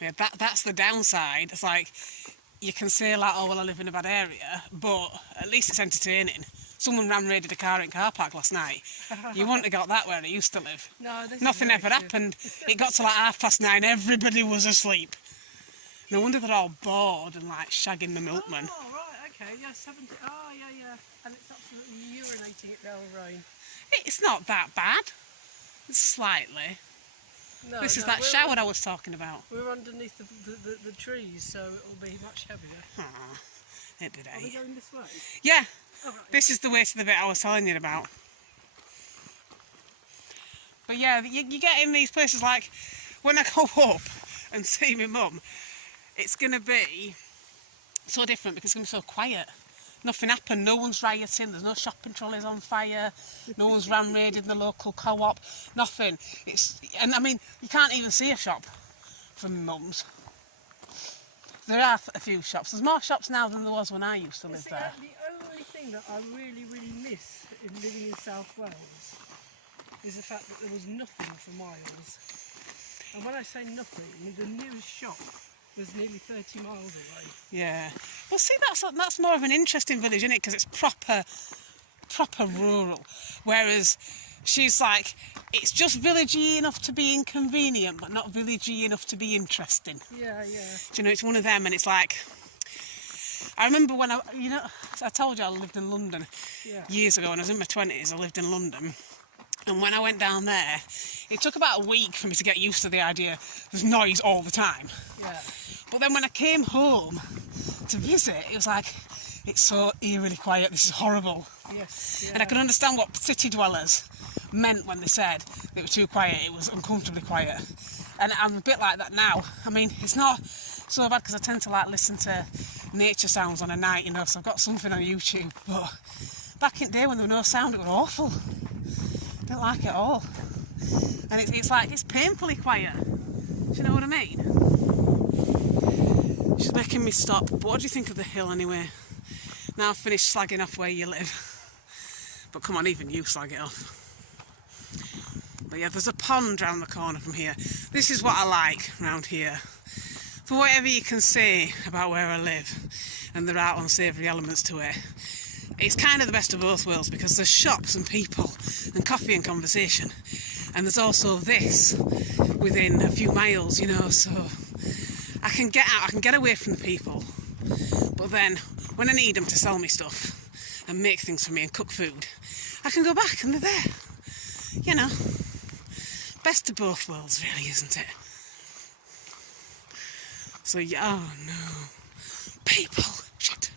Yeah, that's the downside. It's like, you can say like, oh well, I live in a bad area, but at least it's entertaining. Someone raided a car in car park last night. You wouldn't have got that where I used to live. No, this Nothing is ever happened. It got to like 9:30, everybody was asleep. No wonder they're all bored and like shagging the milkman. Oh, right, okay, yeah, 70. Oh, yeah. And it's absolutely urinating it down the rain. It's not that bad. It's slightly. No, This is that shower I was talking about. We're underneath the trees, so it'll be much heavier. Ah, it did. Are we going this way? Yeah. Oh, right. This is the way to the bit I was telling you about. But yeah, you get in these places like, when I go up and see my mum, it's going to be so different because it's going to be so quiet. Nothing happened, no one's rioting, there's no shopping trolleys on fire, no one's raiding the local co-op, nothing. And I mean, you can't even see a shop from mum's. There are a few shops. There's more shops now than there was when I used to live there. The only thing that I really, really miss in living in South Wales is the fact that there was nothing for miles. And when I say nothing, I mean the nearest shop was nearly 30 miles away. Yeah. Well, see, that's more of an interesting village, isn't it? Because it's proper rural. Whereas she's like, it's just villagey enough to be inconvenient, but not villagey enough to be interesting. Yeah. Do you know, it's one of them, and it's like, I remember when I told you I lived in London years ago, when I was in my 20s, I lived in London. And when I went down there, it took about a week for me to get used to the idea there's noise all the time. Yeah. But then when I came home to visit, it was like, it's so eerily quiet, this is horrible. Yes. Yeah. And I can understand what city dwellers meant when they said they were too quiet, it was uncomfortably quiet. And I'm a bit like that now. I mean, it's not so bad because I tend to like listen to nature sounds on a night, so I've got something on YouTube. But back in the day when there was no sound, it was awful. I don't like it at all. And it's like, it's painfully quiet. Do you know what I mean? She's making me stop. But what do you think of the hill anyway? Now I've finished slagging off where you live. But come on, even you slag it off. But yeah, there's a pond round the corner from here. This is what I like round here. For whatever you can say about where I live, and there are unsavoury elements to it, it's kind of the best of both worlds because there's shops and people and coffee and conversation, and there's also this within a few miles, so I can get out, I can get away from the people, but then when I need them to sell me stuff and make things for me and cook food, I can go back and they're there. Best of both worlds really, isn't it? So yeah, oh no, shit.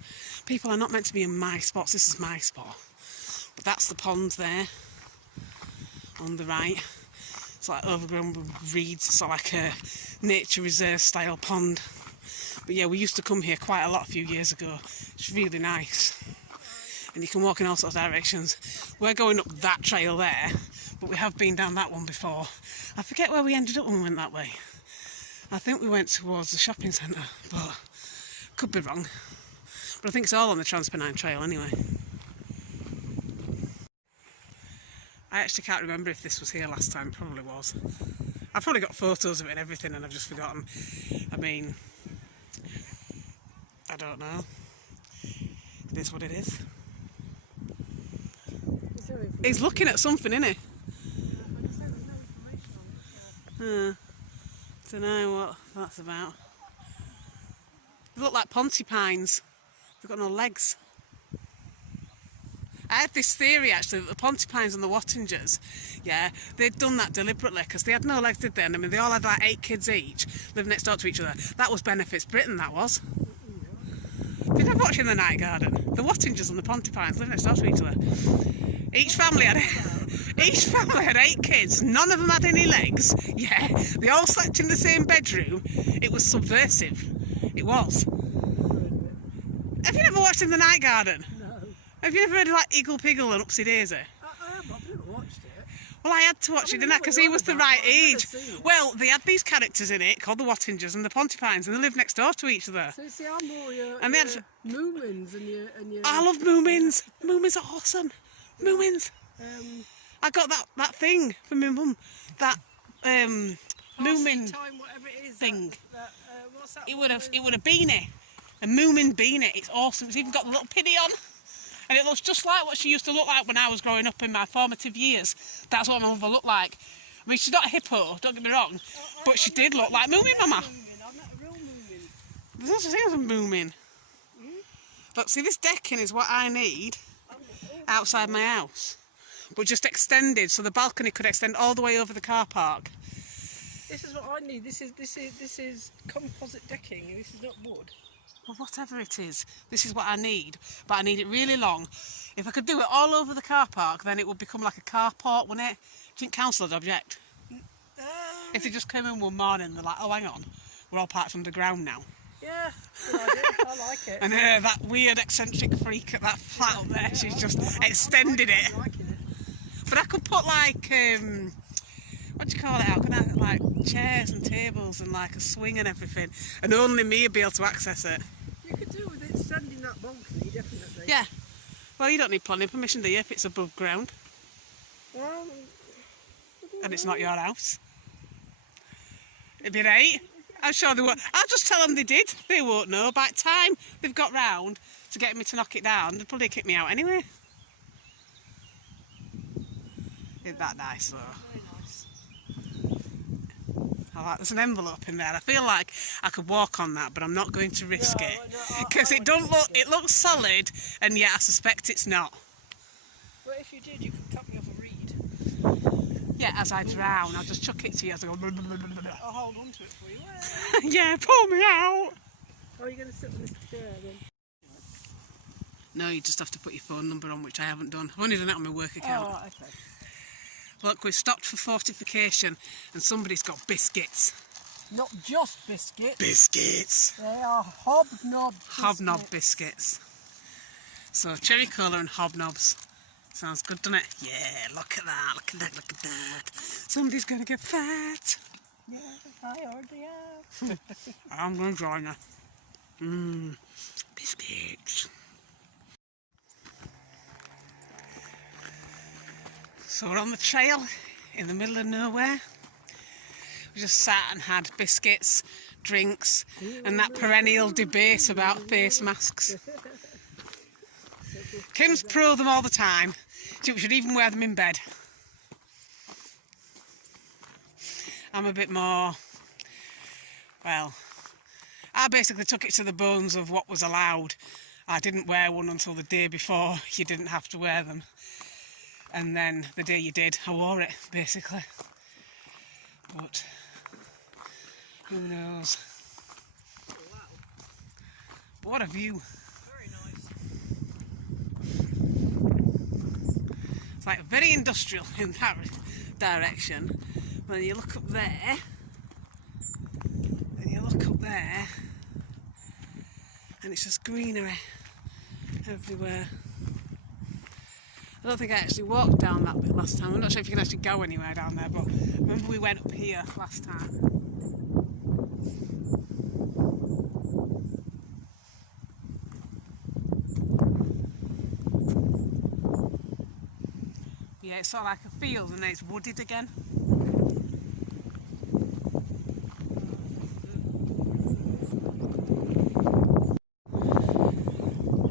People are not meant to be in my spots. This is my spot. But that's the pond there on the right. It's like overgrown with reeds. It's like a nature reserve style pond. But yeah, we used to come here quite a lot a few years ago. It's really nice. And you can walk in all sorts of directions. We're going up that trail there, but we have been down that one before. I forget where we ended up when we went that way. I think we went towards the shopping centre, but could be wrong. But I think it's all on the Transpennine Trail anyway. I actually can't remember if this was here last time. It probably was. I've probably got photos of it and everything and I've just forgotten. I mean, I don't know. It is what it is. He's looking at something, isn't he? Don't know what that's about. They look like pontypines. They've got no legs. I had this theory actually that the pontypines and the wattingers, they'd done that deliberately because they had no legs, did they? And I mean, they all had like 8 kids each, living next door to each other. That was Benefits Britain, that was. Did I watch In the Night Garden? The wattingers and the pontypines living next door to each other. Each family had 8 kids. None of them had any legs. Yeah, they all slept in the same bedroom. It was subversive. It was. Have you never watched In the Night Garden? No. Have you never heard of like Eagle Piggle and Upsy Daisy? I have, I've never watched it. Well, I had to watch it, didn't I? Because he was the right age. Well, they had these characters in it called the Wattingers and the Pontypines, and they lived next door to each other. So see, I'm more your Moomins and your... I love Moomins. Moomins are awesome. Moomins. I got that thing from my mum. That Moomin time, whatever it is. thing. What's that? It would have beanie. A Moomin beanie. It's awesome. It's even got the little pinny on. And it looks just like what she used to look like when I was growing up in my formative years. That's what my mother looked like. I mean, she's not a hippo, don't get me wrong, but she did look like Moomin Mama. I met a real Moomin. There's no such thing as a Moomin. Look, see, this decking is what I need outside my house, but just extended so the balcony could extend all the way over the car park. This is what I need. This is composite decking. This is not wood. Well, whatever it is, this is what I need, but I need it really long. If I could do it all over the car park, then it would become like a carport, wouldn't it? Do you think council would object? If they just came in one morning and they're like, oh, hang on, we're all parked underground now. Yeah, good idea. I like it. And that weird eccentric freak at that flat up there, she's just extended it. I'm liking it. But I could put like, what do you call it? How can I, like chairs and tables and like a swing and everything, and only me would be able to access it. You could do with extending that balcony, definitely. Yeah. Well, you don't need planning permission, do you, if it's above ground Well, and it's not your house? It'd be right. I'm sure they won't. I'll just tell them they did. They won't know. By the time they've got round to getting me to knock it down, they'd probably kick me out anyway. Isn't that nice though? very nice. There's an envelope in there. I feel like I could walk on that, but I'm not going to risk it because it don't look. It looks solid, and yet I suspect it's not. But if you did, you could cut me off a reed. Yeah, as I drown, I'll just chuck it to you as I go. I'll hold on to it for you. Yeah, pull me out. Oh, you're going to sit on this chair then? No, you just have to put your phone number on, which I haven't done. I've only done it on my work account. Oh, okay. Look, we've stopped for fortification, and somebody's got biscuits. Not just biscuits. Biscuits. They are hobnob biscuits. Hobnob biscuits. So cherry cola and hobnobs. Sounds good, doesn't it? Yeah, look at that, look at that, look at that. Somebody's going to get fat. Yeah, I already am. I'm going to join her. Biscuits. So we're on the trail in the middle of nowhere. We just sat and had biscuits, drinks, and that perennial debate about face masks. Kim's pro them all the time. She should even wear them in bed. I'm a bit more, well, I basically took it to the bones of what was allowed. I didn't wear one until the day before you didn't have to wear them. And then the day you did, I wore it, basically. But who knows? Oh, wow. But what a view. Very nice. It's like very industrial in that direction. When you look up there, and you look up there, and it's just greenery everywhere. I don't think I actually walked down that bit last time. I'm not sure if you can actually go anywhere down there, but I remember we went up here last time. Yeah, it's sort of like a field and then it's wooded again.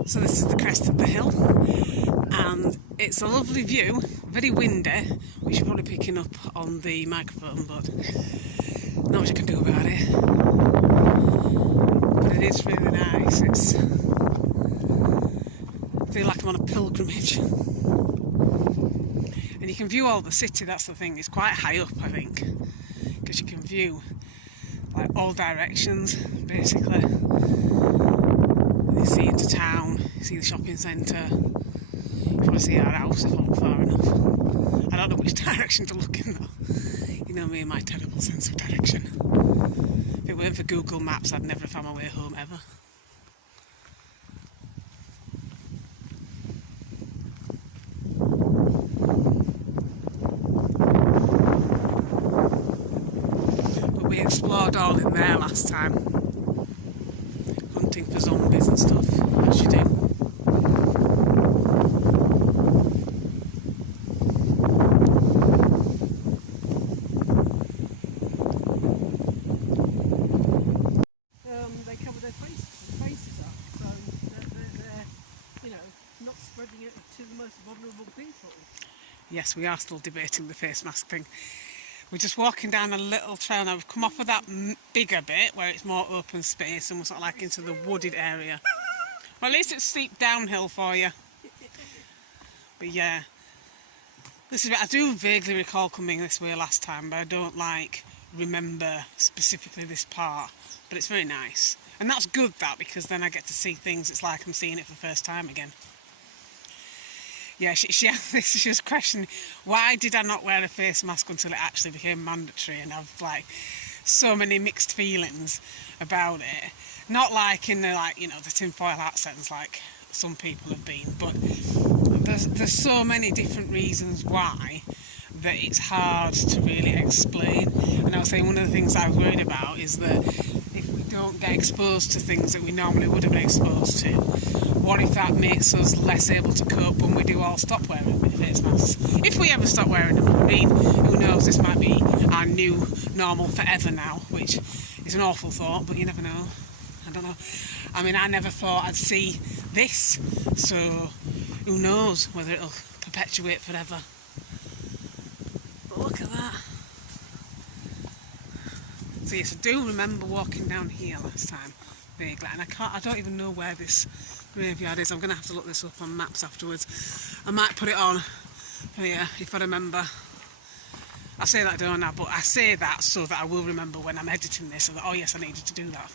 So this is the crest of the hill, and it's a lovely view, very windy, which you're probably picking up on the microphone, but not much I can do about it. But it is really nice. I feel like I'm on a pilgrimage. And you can view all the city, that's the thing. It's quite high up, I think, because you can view like all directions, basically. You see into town, you see the shopping centre, you probably see our house if I look far enough. I don't know which direction to look in though. You know me and my terrible sense of direction. If it weren't for Google Maps, I'd never have found my way home ever. But we explored all in there last time. Hunting for zombies and stuff, as you do. Yes, we are still debating the face mask thing. We're just walking down a little trail now. We've come off of that bigger bit where it's more open space and we're sort of like into the wooded area. Well, at least it's steep downhill for you. But yeah, this is. I do vaguely recall coming this way last time, but I don't remember specifically this part. But it's very nice, and that's good because then I get to see things. It's like I'm seeing it for the first time again. Yeah, she was questioning, why did I not wear a face mask until it actually became mandatory? And I've so many mixed feelings about it. Not in the the tinfoil hat sense like some people have been, but there's so many different reasons why that it's hard to really explain. And I was saying one of the things I was worried about is that if we don't get exposed to things that we normally would have been exposed to, what if that makes us less able to cope when we do all stop wearing face masks? If we ever stop wearing them, I mean, who knows, this might be our new normal forever now, which is an awful thought, but you never know. I don't know. I mean, I never thought I'd see this, so who knows whether it'll perpetuate forever. But look at that. So yes, I do remember walking down here last time, vaguely, and I don't even know where this graveyard is. I'm going to have to look this up on maps afterwards. I might put it on here if I remember. I say that I don't now, but I say that so that I will remember when I'm editing this, so that, oh yes, I needed to do that.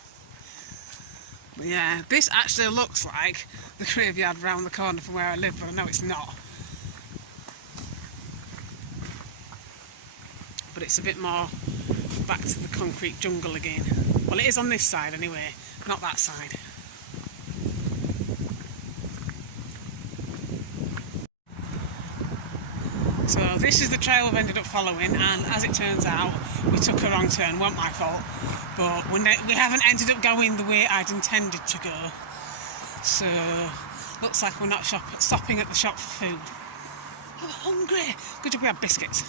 But yeah, this actually looks like the graveyard around the corner from where I live, but I know it's not. But it's a bit more back to the concrete jungle again. Well, it is on this side anyway, not that side. So this is the trail we've ended up following, and as it turns out, we took a wrong turn. Wasn't my fault, but we haven't ended up going the way I'd intended to go. So looks like we're not stopping at the shop for food. I'm hungry. Good job we had biscuits.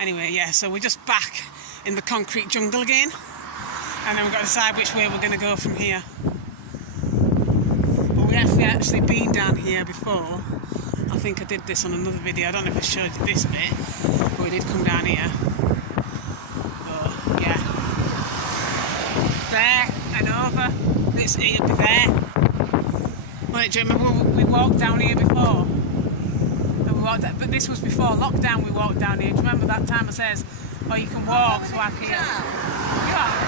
Anyway, yeah, so we're just back in the concrete jungle again, and then we've got to decide which way we're going to go from here. But we have actually been down here before. I think I did this on another video. I don't know if I showed you this bit, but we did come down here. But yeah, there and over. It'll be there. Well, do you remember we walked down here before? But this was before lockdown. We walked down here. Do you remember that time I says, "Oh, you can walk to up here"? Yeah.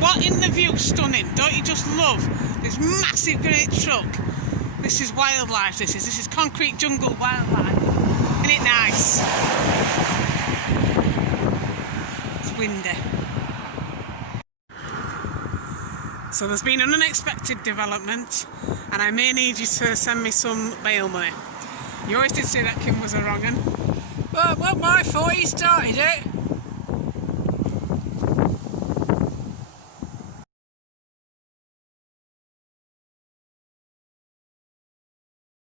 But in the view, stunning. Don't you just love this massive, great truck? This is wildlife. This is concrete jungle wildlife. Isn't it nice? It's windy. So there's been an unexpected development, and I may need you to send me some bail money. You always did say that Kim was a wrong un. Well, it wasn't my fault, he started it.